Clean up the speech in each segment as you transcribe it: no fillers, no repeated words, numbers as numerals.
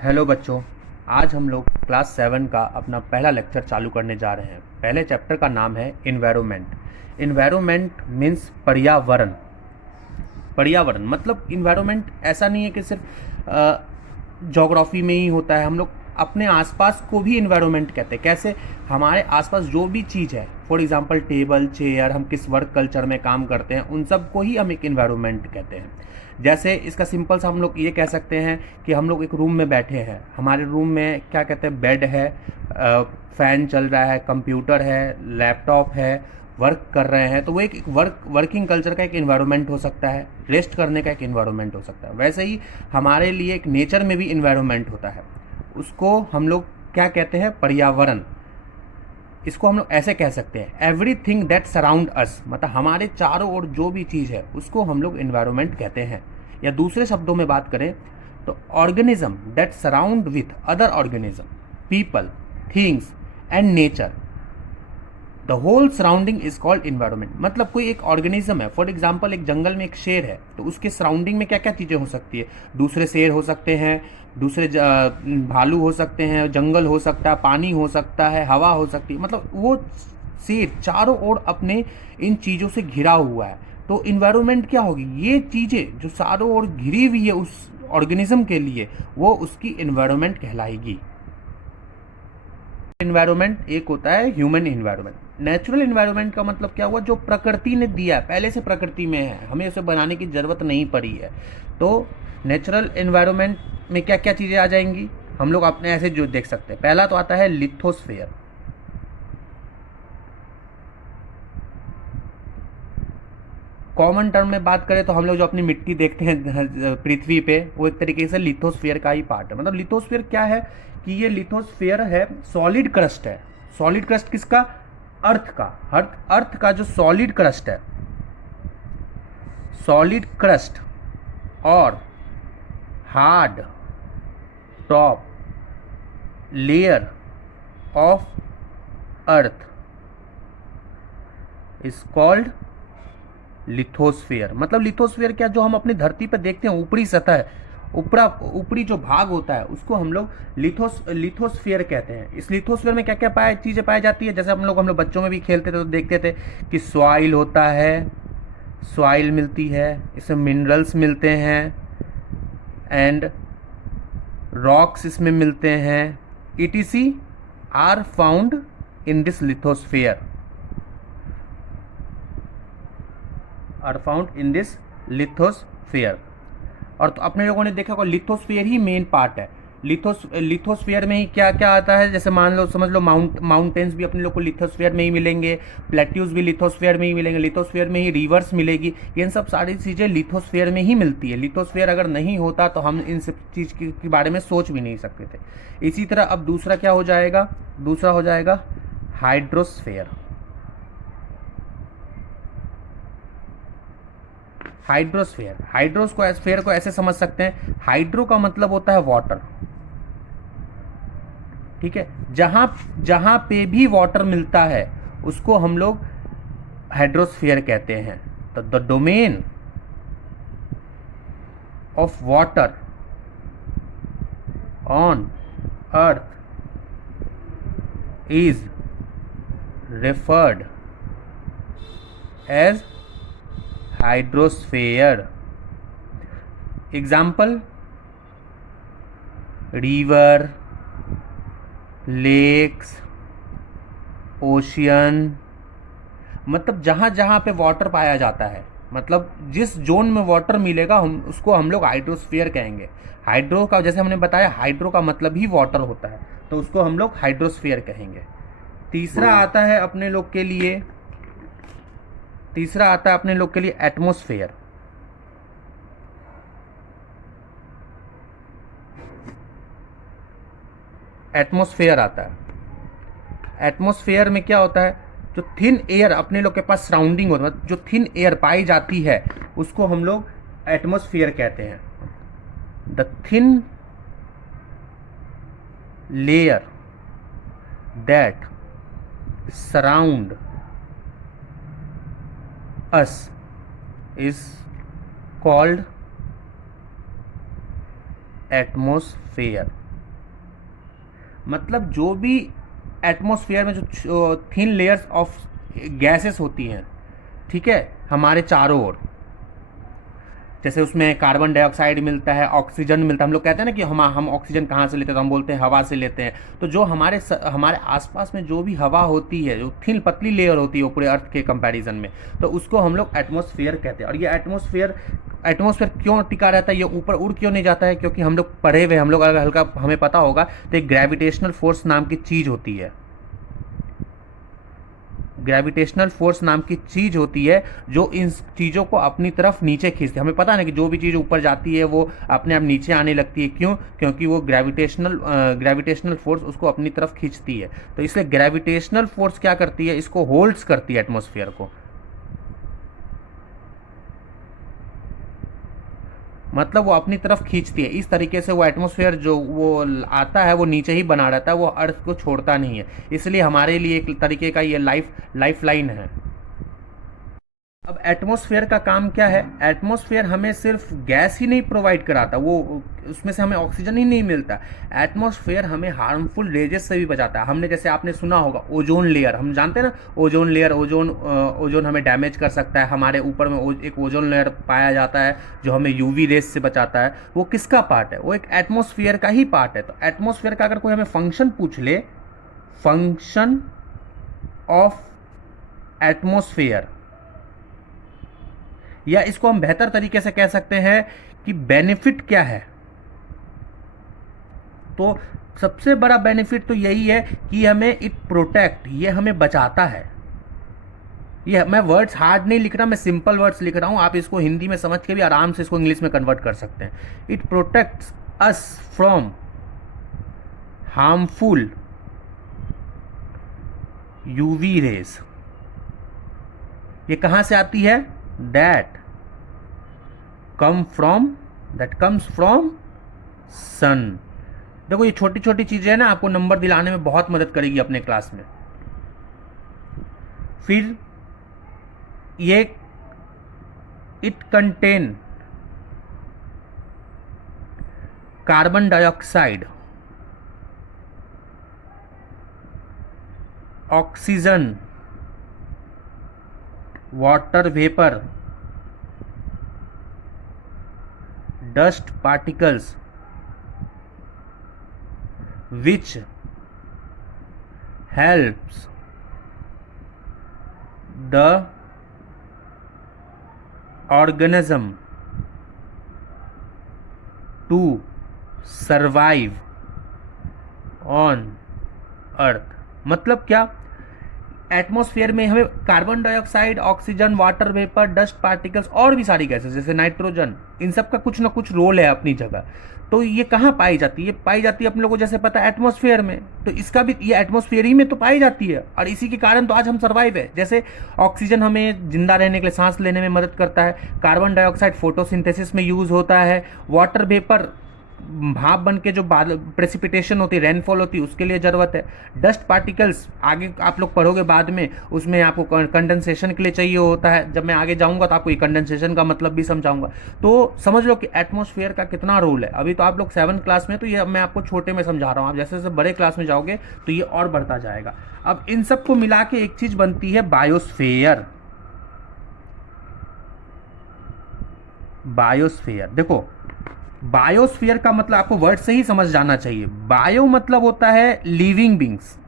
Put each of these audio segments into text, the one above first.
Hello बच्चों। आज हम लोग क्लास 7 का अपना पहला लेक्चर चालू करने जा रहे हैं। पहले चैप्टर का नाम है इन्वायरमेंट। इन्वायरमेंट मीन्स पर्यावरण। पर्यावरण मतलब इन्वायरमेंट ऐसा नहीं है कि सिर्फ जोग्राफी में ही होता है। हम लोग अपने आसपास को भी इन्वायरमेंट कहते हैं। कैसे? हमारे आसपास जो भी चीज़ है, फॉर एग्जांपल टेबल, चेयर, हम किस वर्क कल्चर में काम करते हैं, उन सब को ही हम एक इन्वायरमेंट कहते हैं। जैसे इसका सिंपल सा हम लोग ये कह सकते हैं कि हम लोग एक रूम में बैठे हैं। हमारे रूम में क्या कहते हैं, बेड है, फैन चल रहा है, कंप्यूटर है, लैपटॉप है, वर्क कर रहे हैं, तो वो एक वर्किंग कल्चर का एक इन्वायरमेंट हो सकता है। रेस्ट करने का एक इन्वायरमेंट हो सकता है। वैसे ही हमारे लिए एक नेचर में भी इन्वायरमेंट होता है। उसको हम लोग क्या कहते हैं? पर्यावरण। इसको हम लोग ऐसे कह सकते हैं, एवरीथिंग दैट सराउंड अस, मतलब हमारे चारों ओर जो भी चीज़ है उसको हम लोग इन्वायरमेंट कहते हैं। या दूसरे शब्दों में बात करें तो organism that surround with other organism, people, things and nature, the whole surrounding is called environment. मतलब कोई एक ऑर्गेनिज्म है, फॉर एग्जाम्पल एक जंगल में एक शेर है, तो उसके सराउंडिंग में क्या क्या चीज़ें हो सकती है? दूसरे शेर हो सकते हैं, दूसरे भालू हो सकते हैं, जंगल हो सकता है, पानी हो सकता है, हवा हो सकती है। मतलब वो शेर चारों ओर अपने इन चीज़ों से घिरा हुआ है। तो इन्वायरमेंट क्या होगी? ये चीज़ें जो चारों ओर घिरी हुई है उस ऑर्गेनिज्म के लिए, वो उसकी इन्वायरमेंट कहलाएगी। इन्वायरमेंट एक होता है ह्यूमन इन्वायरमेंट। नेचुरल इन्वायरमेंट का मतलब क्या हुआ? जो प्रकृति ने दिया है, पहले से प्रकृति में है, हमें उसे बनाने की ज़रूरत नहीं पड़ी है। तो नेचुरल इन्वायरमेंट में क्या क्या चीज़ें आ जाएंगी? हम लोग अपने ऐसे जो देख सकते हैं, पहला तो आता है लिथोस्फेयर। कॉमन टर्म में बात करें तो हम लोग जो अपनी मिट्टी देखते हैं पृथ्वी पे, वो एक तरीके से लिथोस्फीयर का ही पार्ट है। मतलब लिथोस्फीयर क्या है कि ये लिथोस्फीयर है, सॉलिड क्रस्ट है। सॉलिड क्रस्ट किसका? अर्थ का। अर्थ का जो सॉलिड क्रस्ट है, सॉलिड क्रस्ट और hard top layer of earth is called lithosphere. मतलब लिथोस्फीयर क्या? जो हम अपनी धरती पर देखते हैं ऊपरी सतह, ऊपरी जो भाग होता है, उसको हम लोग लिथोस्फीयर कहते हैं। इस लिथोस्फीयर में क्या क्या चीज़ें पाई जाती है? जैसे हम लोग बच्चों में भी खेलते थे तो देखते थे कि सॉइल होता है, सॉइल मिलती है, इसमें मिनरल्स मिलते हैं, एंड रॉक्स इसमें मिलते हैं। ETC are found in this lithosphere, are found in this lithosphere. और तो अपने लोगों ने देखा होगा लिथोस्फीयर ही मेन पार्ट है। लिथोस्फीयर में ही क्या क्या आता है? जैसे मान लो, समझ लो, माउंटेन्स भी अपने लोग को लिथोस्फीयर में ही मिलेंगे, प्लेट्यूज भी लिथोस्फीयर में ही मिलेंगे, लिथोस्फीयर में ही रिवर्स मिलेगी। ये सब सारी चीज़ें लिथोस्फीयर में ही मिलती है। लिथोस्फीयर अगर नहीं होता तो हम इन सब चीज़ के बारे में सोच भी नहीं सकते थे। इसी तरह अब दूसरा क्या हो जाएगा? दूसरा हो जाएगा हाइड्रोस्फेयर। हाइड्रोस्फेयर को ऐसे समझ सकते हैं, हाइड्रो का मतलब होता है वाटर। ठीक है? जहां जहां पे भी वाटर मिलता है उसको हम लोग हाइड्रोस्फीयर कहते हैं। तो the domain of water on earth is referred as hydrosphere. Example, river, lakes, ocean. मतलब जहाँ जहाँ पे वाटर पाया जाता है, मतलब जिस जोन में वाटर मिलेगा हम लोग हाइड्रोस्फीयर कहेंगे। हाइड्रो का, जैसे हमने बताया, हाइड्रो का मतलब ही वाटर होता है, तो उसको हम लोग हाइड्रोस्फीयर कहेंगे। तीसरा आता है अपने लोग के लिए, एटमोस्फेयर। एटमोस्फेयर आता है। एटमोस्फेयर में क्या होता है? जो थिन एयर अपने लोग के पास सराउंडिंग होता है, जो थिन एयर पाई जाती है, उसको हम लोग एटमोस्फियर कहते हैं। The thin layer that surround us is called atmosphere. मतलब जो भी एटमॉस्फेयर में जो थिन लेयर्स ऑफ गैसेस होती हैं, ठीक है, हमारे चारों ओर, जैसे उसमें कार्बन डाइऑक्साइड मिलता है, ऑक्सीजन मिलता है। हम लोग कहते हैं ना कि हम ऑक्सीजन कहाँ से लेते हैं, तो हम बोलते हैं हवा से लेते हैं। तो जो हमारे आसपास में जो भी हवा होती है, जो थिन पतली लेयर होती है वो पूरे अर्थ के कंपैरिजन में, तो उसको हम लोग एटमॉस्फेयर कहते हैं। और ये एटमॉस्फेयर क्यों टिका रहता है, ये ऊपर उड़ क्यों नहीं जाता है? क्योंकि हम लोग पढ़े हुए, हम लोग अगर हल्का हमें पता होगा तो एक ग्रेविटेशनल फोर्स नाम की चीज़ होती है। ग्रेविटेशनल फोर्स नाम की चीज होती है जो इन चीज़ों को अपनी तरफ नीचे खींचती है। हमें पता है ना कि जो भी चीज़ ऊपर जाती है वो अपने आप नीचे आने लगती है। क्यों? क्योंकि वो ग्रेविटेशनल फोर्स उसको अपनी तरफ खींचती है। तो इसलिए ग्रेविटेशनल फोर्स क्या करती है, इसको होल्ड्स करती है, एटमॉस्फेयर को। मतलब वो अपनी तरफ खींचती है। इस तरीके से वो एटमॉस्फेयर जो वो आता है वो नीचे ही बना रहता है, वो अर्थ को छोड़ता नहीं है। इसलिए हमारे लिए एक तरीके का ये लाइफ लाइन है। अब एटमॉस्फेयर का काम क्या है? एटमॉस्फेयर हमें सिर्फ गैस ही नहीं प्रोवाइड कराता, वो उसमें से हमें ऑक्सीजन ही नहीं मिलता। एटमॉस्फेयर हमें हार्मफुल रेजेस से भी बचाता है। हमने जैसे आपने सुना होगा ओजोन लेयर, हम जानते हैं ना, ओजोन लेयर, ओजोन हमें डैमेज कर सकता है। हमारे ऊपर में एक ओजोन लेयर पाया जाता है जो हमें यूवी रेस से बचाता है। वो किसका पार्ट है? वो एक एटमॉस्फेयर का ही पार्ट है। तो एटमॉस्फेयर का अगर कोई हमें फंक्शन पूछ ले, फंक्शन ऑफ एटमॉस्फेयर, या इसको हम बेहतर तरीके से कह सकते हैं कि बेनिफिट क्या है, तो सबसे बड़ा बेनिफिट तो यही है कि हमें इट प्रोटेक्ट, ये हमें बचाता है। ये मैं वर्ड्स हार्ड नहीं लिख रहा, मैं सिंपल वर्ड्स लिख रहा हूं। आप इसको हिंदी में समझ के भी आराम से इसको इंग्लिश में कन्वर्ट कर सकते हैं। It protects us from harmful UV rays. ये कहां से आती है? That comes from sun. देखो ये छोटी छोटी चीजें हैं ना, आपको नंबर दिलाने में बहुत मदद करेगी अपने क्लास में। फिर ये it contain carbon dioxide, oxygen, water vapour, dust particles, which helps the organism to survive on earth। मतलब क्या? एटमॉस्फेयर में हमें carbon dioxide, oxygen, water vapour, dust particles और भी सारी गैसेस जैसे नाइट्रोजन, इन सब का कुछ ना कुछ रोल है अपनी जगह। तो ये कहाँ पाई जाती है? ये पाई जाती है अपने लोगों को जैसे पता है एटमॉस्फेयर में, तो इसका भी ये एटमॉस्फेयर ही में तो पाई जाती है। और इसी के कारण तो आज हम सर्वाइव है। जैसे ऑक्सीजन हमें जिंदा रहने के लिए, सांस लेने में मदद करता है। कार्बन डाइऑक्साइड फोटोसिंथेसिस में यूज होता है। वाटर वेपर भाप बन के जो बादल, प्रेसिपिटेशन होती है, रेनफॉल होती है, उसके लिए ज़रूरत है। डस्ट पार्टिकल्स आगे आप लोग पढ़ोगे बाद में, उसमें आपको कंडेंसेशन के लिए चाहिए होता है। जब मैं आगे जाऊंगा तो आपको ये कंडेंसेशन का मतलब भी समझाऊंगा। तो समझ लो कि एटमॉस्फेयर का कितना रोल है। अभी तो आप लोग 7th क्लास में, तो ये मैं आपको छोटे में समझा रहा हूँ। आप जैसे जैसे बड़े क्लास में जाओगे तो ये और बढ़ता जाएगा। अब इन सबको मिला के एक चीज़ बनती है बायोस्फेयर। बायोस्फेयर देखो, बायोस्फीयर का मतलब आपको वर्ड से ही समझ जाना चाहिए। बायो मतलब होता है living beings,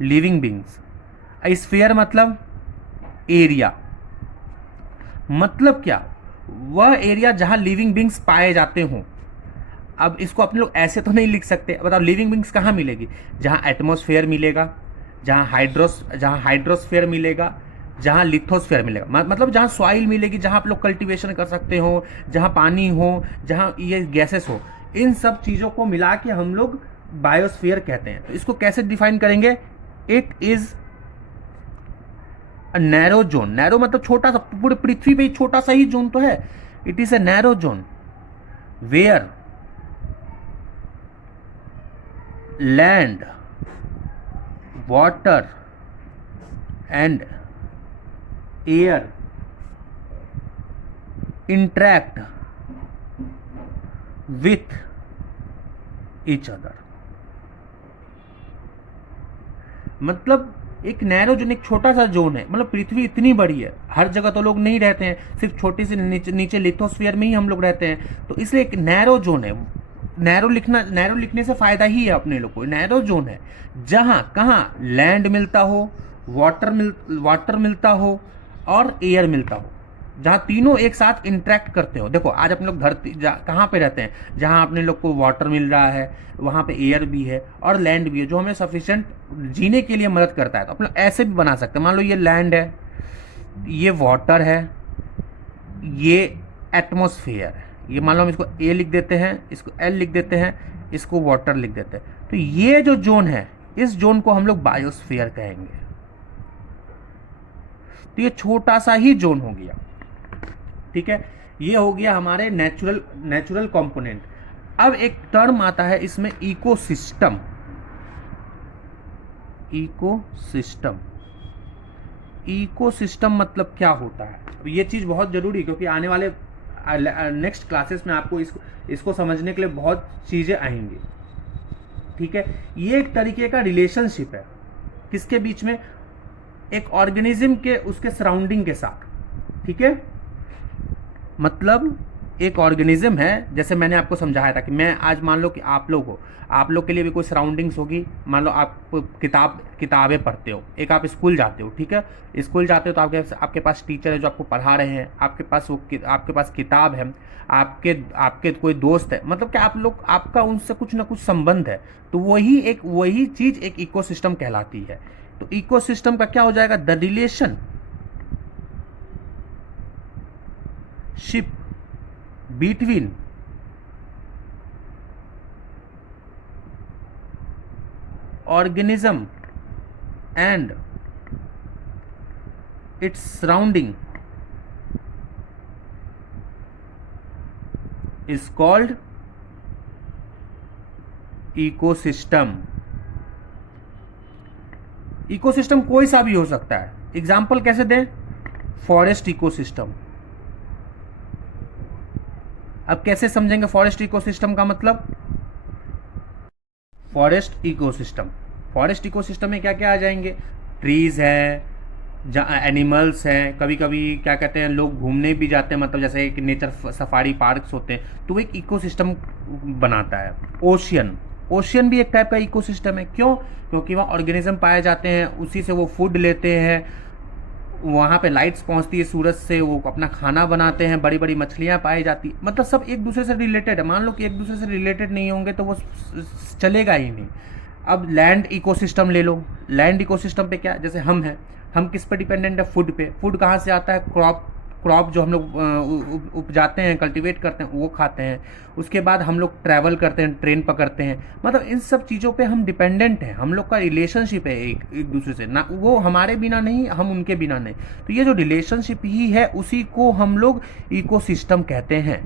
living beings. Sphere मतलब एरिया। मतलब क्या? वह एरिया जहां लिविंग बींग्स पाए जाते हों। अब इसको अपने लोग ऐसे तो नहीं लिख सकते। बताओ लिविंग बींग्स कहाँ मिलेगी? जहां एटमॉस्फेयर मिलेगा, जहां हाइड्रोस्फेयर मिलेगा, जहाँ लिथोस्फेयर मिलेगा, मतलब जहाँ सॉइल मिलेगी, जहाँ आप लोग कल्टीवेशन कर सकते हो, जहाँ पानी हो, जहाँ ये गैसेस हो, इन सब चीज़ों को मिला के हम लोग बायोस्फीयर कहते हैं। तो इसको कैसे डिफाइन करेंगे? It is a narrow zone. Narrow मतलब छोटा सा, पूरे पृथ्वी पे छोटा सा ही जोन तो है। It is a narrow zone where land, water and air interact with each other. मतलब एक नैरो जोन एक छोटा सा जोन है, मतलब पृथ्वी इतनी बड़ी है, हर जगह तो लोग नहीं रहते हैं, सिर्फ छोटी सी नीचे लिथोस्फीयर में ही हम लोग रहते हैं, तो इसलिए एक नैरो जोन है। नैरो लिखने से फायदा ही है अपने लोग को। नैरो जोन है जहां कहाँ लैंड मिलता हो, वाटर मिलता हो और एयर मिलता हो, जहाँ तीनों एक साथ इंटरेक्ट करते हो। देखो आज अपने लोग धरती कहाँ पे रहते हैं, जहाँ अपने लोग को वाटर मिल रहा है, वहाँ पे एयर भी है और लैंड भी है, जो हमें सफिशिएंट जीने के लिए मदद करता है। तो अपने ऐसे भी बना सकते हैं, मान लो ये लैंड है, ये वाटर है, ये एटमॉस्फेयर है, ये मान लो हम इसको ए लिख देते हैं, इसको एल लिख देते हैं, इसको वाटर लिख देते हैं। तो ये जो जोन है, इस जोन को हम लोग बायोस्फीयर कहेंगे। तो ये छोटा सा ही जोन हो गया, ठीक है। ये हो गया हमारे नेचुरल कंपोनेंट। अब एक टर्म आता है इसमें, इकोसिस्टम। इकोसिस्टम, इकोसिस्टम मतलब क्या होता है? ये चीज बहुत जरूरी, क्योंकि आने वाले नेक्स्ट क्लासेस में आपको इसको समझने के लिए बहुत चीजें आएंगी, ठीक है। ये एक तरीके का रिलेशनशिप है, किसके बीच में? एक ऑर्गेनिज्म के उसके सराउंडिंग के साथ, ठीक है। मतलब एक ऑर्गेनिज्म है, जैसे मैंने आपको समझाया था कि मैं आज मान लो कि आप लोग के लिए भी कोई सराउंडिंग्स होगी। मान लो आप किताबें पढ़ते हो, एक आप स्कूल जाते हो, ठीक है। स्कूल जाते हो तो आपके पास टीचर है जो आपको पढ़ा रहे हैं, आपके पास किताब है, आपके कोई दोस्त है, मतलब कि आपका उनसे कुछ ना कुछ संबंध है। तो वही चीज एक इकोसिस्टम कहलाती है। तो इकोसिस्टम का क्या हो जाएगा? The relation ship between organism and its surrounding is called ecosystem। Ecosystem कोई सा भी हो सकता है। एग्जाम्पल कैसे दें? Forest ecosystem. अब कैसे समझेंगे फॉरेस्ट इकोसिस्टम का मतलब? फॉरेस्ट इकोसिस्टम में क्या क्या आ जाएंगे? ट्रीज है, एनिमल्स हैं, कभी कभी क्या कहते हैं, लोग घूमने भी जाते हैं, मतलब जैसे कि नेचर सफारी पार्क्स होते हैं, तो वो एक इकोसिस्टम बनाता है। ओशियन भी एक टाइप का इकोसिस्टम है। क्यों? क्योंकि वहाँ ऑर्गेनिज्म पाए जाते हैं, उसी से वो फूड लेते हैं, वहाँ पे लाइट्स पहुँचती है सूरज से, वो अपना खाना बनाते हैं, बड़ी बड़ी मछलियाँ पाई जाती, मतलब सब एक दूसरे से रिलेटेड है। मान लो कि एक दूसरे से रिलेटेड नहीं होंगे तो वो चलेगा ही नहीं। अब लैंड इकोसिस्टम ले लो। लैंड इकोसिस्टम पे क्या, जैसे हम किस पे डिपेंडेंट है? फूड पे। फूड कहाँ से आता है? क्रॉप जो हम लोग उपजाते हैं, कल्टीवेट करते हैं, वो खाते हैं। उसके बाद हम लोग ट्रैवल करते हैं, ट्रेन पकड़ते हैं, मतलब इन सब चीज़ों पे हम डिपेंडेंट हैं। हम लोग का रिलेशनशिप है एक दूसरे से, ना वो हमारे बिना नहीं, हम उनके बिना नहीं। तो ये जो रिलेशनशिप ही है, उसी को हम लोग इकोसिस्टम कहते हैं।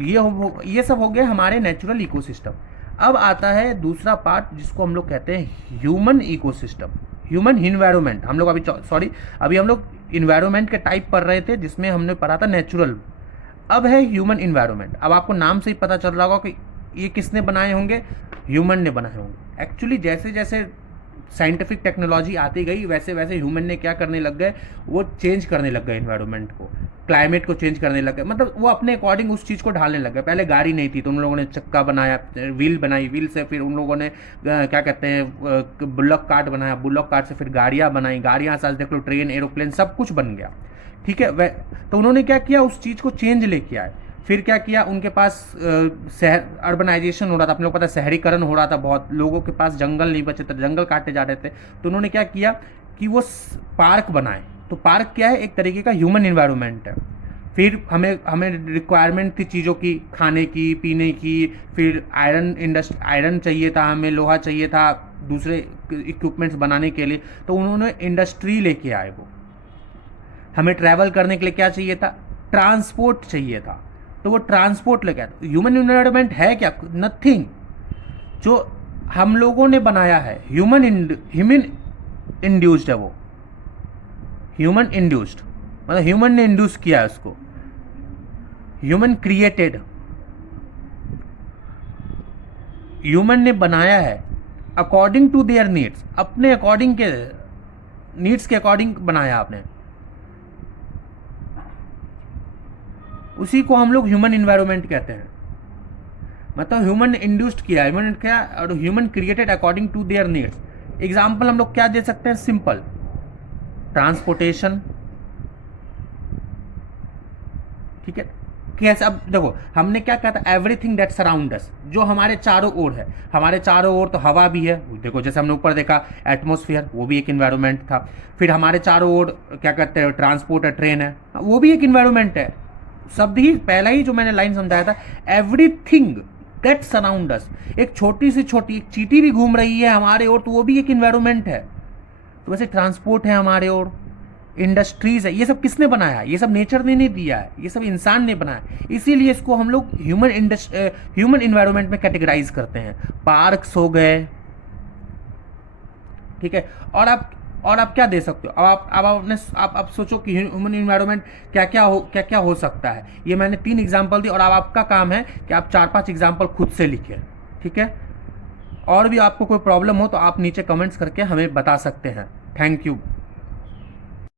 ये सब हो गया हमारे नेचुरल इकोसिस्टम। अब आता है दूसरा पार्ट, जिसको हम लोग कहते हैं ह्यूमन इकोसिस्टम, ह्यूमन इन्वायरमेंट। हम लोग अभी हम लोग इन्वायरमेंट के टाइप पढ़ रहे थे, जिसमें हमने पढ़ा था नेचुरल। अब है ह्यूमन इन्वायरमेंट। अब आपको नाम से ही पता चल रहा होगा कि ये किसने बनाए होंगे? ह्यूमन ने बनाए होंगे। एक्चुअली जैसे जैसे साइंटिफिक टेक्नोलॉजी आती गई, वैसे वैसे ह्यूमन ने क्या करने लग गए? वो चेंज करने लग गए इन्वायरमेंट को, क्लाइमेट को चेंज करने लग गए, मतलब वो अपने अकॉर्डिंग उस चीज़ को ढालने लग गए। पहले गाड़ी नहीं थी तो उन लोगों ने चक्का बनाया, व्हील बनाई, व्हील से फिर उन लोगों ने क्या कहते हैं, बुलक कार्ट बनाया, बुलक कार्ट से फिर गाड़ियाँ बनाई, गाड़ियाँ से आज देख लो ट्रेन, एरोप्लेन, सब कुछ बन गया, ठीक है। वह तो उन्होंने क्या किया? उस चीज़ को चेंज लेके आए। फिर क्या किया? उनके पास शहर अर्बनाइजेशन हो रहा था, अपने लोग पता है शहरीकरण हो रहा था, बहुत लोगों के पास जंगल नहीं बचे थे, जंगल काटे जा रहे थे। तो उन्होंने क्या किया कि वो पार्क बनाए। तो पार्क क्या है? एक तरीके का ह्यूमन इन्वायरमेंट है। फिर हमें रिक्वायरमेंट थी चीज़ों की, खाने की, पीने की, फिर आयरन चाहिए था, हमें लोहा चाहिए था दूसरे इक्विपमेंट्स बनाने के लिए, तो उन्होंने इंडस्ट्री लेके आए। वो हमें ट्रैवल करने के लिए क्या चाहिए था? ट्रांसपोर्ट चाहिए था, तो वो ट्रांसपोर्ट लेके आए। ह्यूमन इन्वायरमेंट है क्या? नथिंग। जो हम लोगों ने बनाया है, ह्यूमन इंड्यूस्ड है वो, ह्यूमन इंड्यूस्ड, मतलब ह्यूमन ने इंड्यूस किया है उसको, ह्यूमन क्रिएटेड। ह्यूमन ने बनाया है अकॉर्डिंग टू देयर नीड्स, अपने अकॉर्डिंग के नीड्स के अकॉर्डिंग बनाया आपने, उसी को हम लोग ह्यूमन इन्वायरमेंट कहते हैं। मतलब ह्यूमन इंड्यूस्ड किया, ह्यूमन क्या, और human created according to their needs. Example हम लोग क्या दे सकते हैं, सिंपल, ट्रांसपोर्टेशन, ठीक है। कैसे, अब देखो हमने क्या कहा था, एवरीथिंग दैट सराउंड अस, जो हमारे चारों ओर है, हमारे चारों ओर तो हवा भी है, देखो जैसे हमने ऊपर देखा एटमॉस्फेयर, वो भी एक इन्वायरमेंट था। फिर हमारे चारों ओर क्या कहते हैं, ट्रांसपोर्ट है, ट्रेन है, वो भी एक इन्वायरमेंट है। शब्द ही पहला ही जो मैंने लाइन समझाया था, एवरीथिंग दैट सराउंड अस, एक छोटी से छोटी एक चींटी भी घूम रही है हमारे ओर, तो वो भी एक इन्वायरमेंट है। तो वैसे ट्रांसपोर्ट है हमारे ओर, इंडस्ट्रीज है, ये सब किसने बनाया है, ये सब नेचर ने नहीं दिया है, ये सब इंसान ने बनाया, इसीलिए इसको हम लोग ह्यूमन इन्वायरमेंट में कैटेगराइज करते हैं। पार्क्स हो गए, ठीक है। और आप क्या दे सकते हो, आप सोचो कि ह्यूमन इन्वायरमेंट क्या क्या हो सकता है। ये मैंने 3 एग्जाम्पल दी, और अब आपका काम है कि आप 4-5 एग्जाम्पल खुद से लिखें, ठीक है। और भी आपको कोई प्रॉब्लम हो तो आप नीचे कमेंट्स करके हमें बता सकते हैं। Thank you.